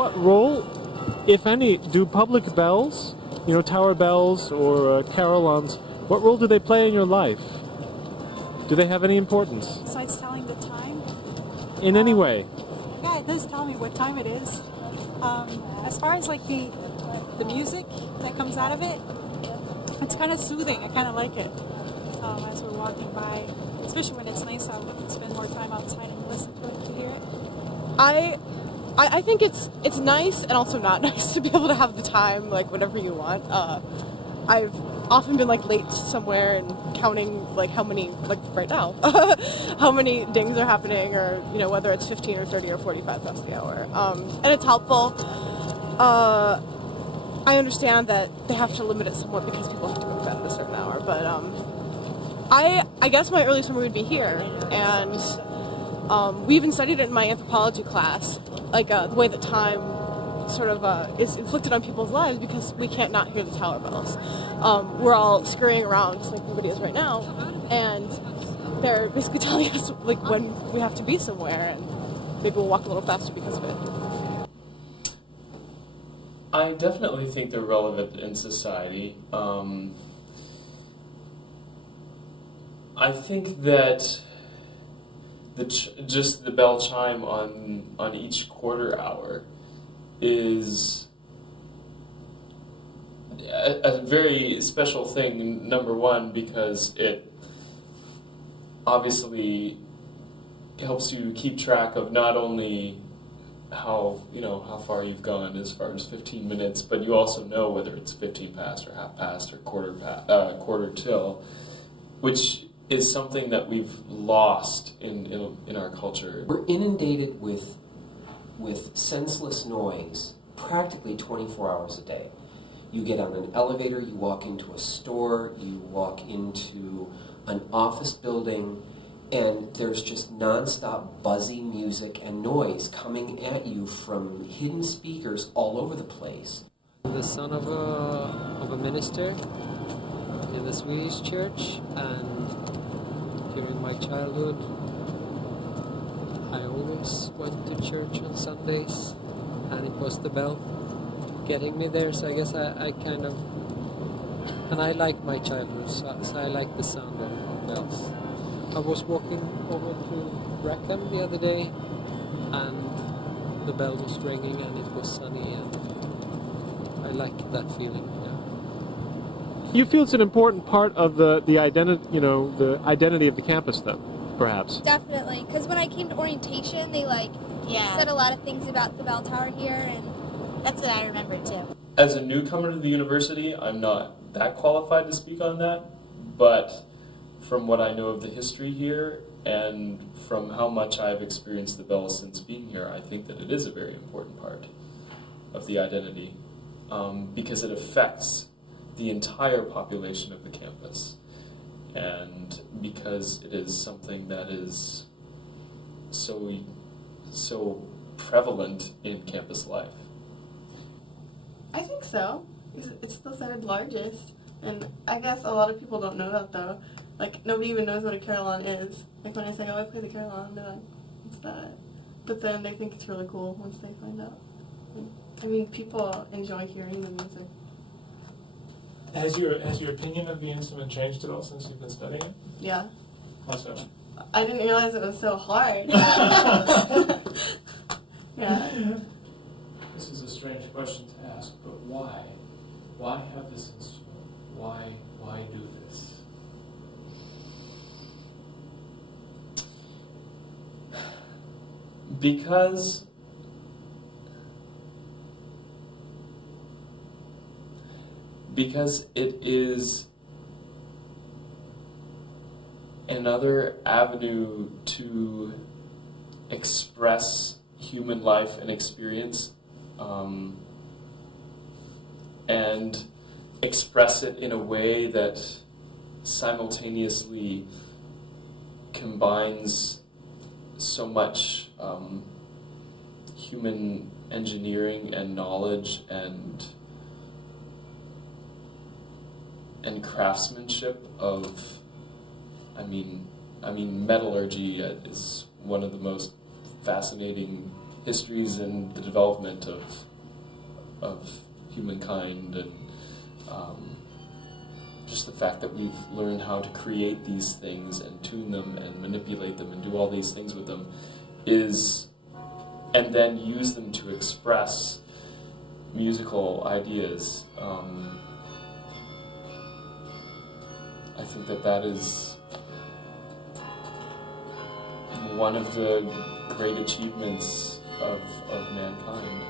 What role, if any, do public bells, you know, tower bells or carillons, what role do they play in your life? Do they have any importance? Besides telling the time? In any way? Yeah, it does tell me what time it is. As far as like the music that comes out of it, it's kind of soothing. I kind of like it as we're walking by, especially when it's nice out. We can spend more time outside and listen to it, to hear it. I think it's nice and also not nice to be able to have the time like whenever you want. I've often been like late somewhere and counting like how many, like right now, how many dings are happening, or you know, whether it's 15 or 30 or 45 past the hour. And it's helpful. I understand that they have to limit it somewhat because people have to go to bed at a certain hour, but I guess my earliest memory would be here, and we even studied it in my anthropology class, like the way that time sort of is inflicted on people's lives because we can't not hear the tower bells. We're all scurrying around just like everybody is right now, and they're basically telling us like when we have to be somewhere, and maybe we'll walk a little faster because of it. I definitely think they're relevant in society. I think that just the bell chime on each quarter hour is a very special thing, number one, because it obviously helps you keep track of not only how far you've gone as far as 15 minutes, but you also know whether it's 15 past or half past or quarter till, which is something that we've lost in our culture. We're inundated with senseless noise practically 24 hours a day. You get on an elevator, you walk into a store, you walk into an office building, and there's just nonstop buzzy music and noise coming at you from hidden speakers all over the place. The son of a minister in the Swedish church, and during my childhood I always went to church on Sundays, and it was the bell getting me there, so I guess I kind of, and I like my childhood, so I like the sound of bells. I was walking over to Rackham the other day, and the bell was ringing, and it was sunny, and I liked that feeling. Yeah. You feel it's an important part of the identity, you know, the identity of the campus, then, perhaps. Definitely, because when I came to orientation, they said a lot of things about the bell tower here, and that's what I remember too. As a newcomer to the university, I'm not that qualified to speak on that, but from what I know of the history here and from how much I've experienced the bell since being here, I think that it is a very important part of the identity because it affects the entire population of the campus, and because it is something that is so prevalent in campus life. I think so. It's the third largest, and I guess a lot of people don't know that though. Like, nobody even knows what a carillon is. Like, when I say, oh, I play the carillon, they're like, what's that? But then they think it's really cool once they find out. I mean, people enjoy hearing the music. Has your opinion of the instrument changed at all since you've been studying it? Yeah. How so? I didn't realize it was so hard. Yeah. This is a strange question to ask, but why? Why have this instrument? Why do this? Because it is another avenue to express human life and experience, and express it in a way that simultaneously combines so much human engineering and knowledge and craftsmanship of, I mean metallurgy is one of the most fascinating histories and the development of humankind, and just the fact that we've learned how to create these things and tune them and manipulate them and do all these things with them and then use them to express musical ideas. I think that is one of the great achievements of mankind.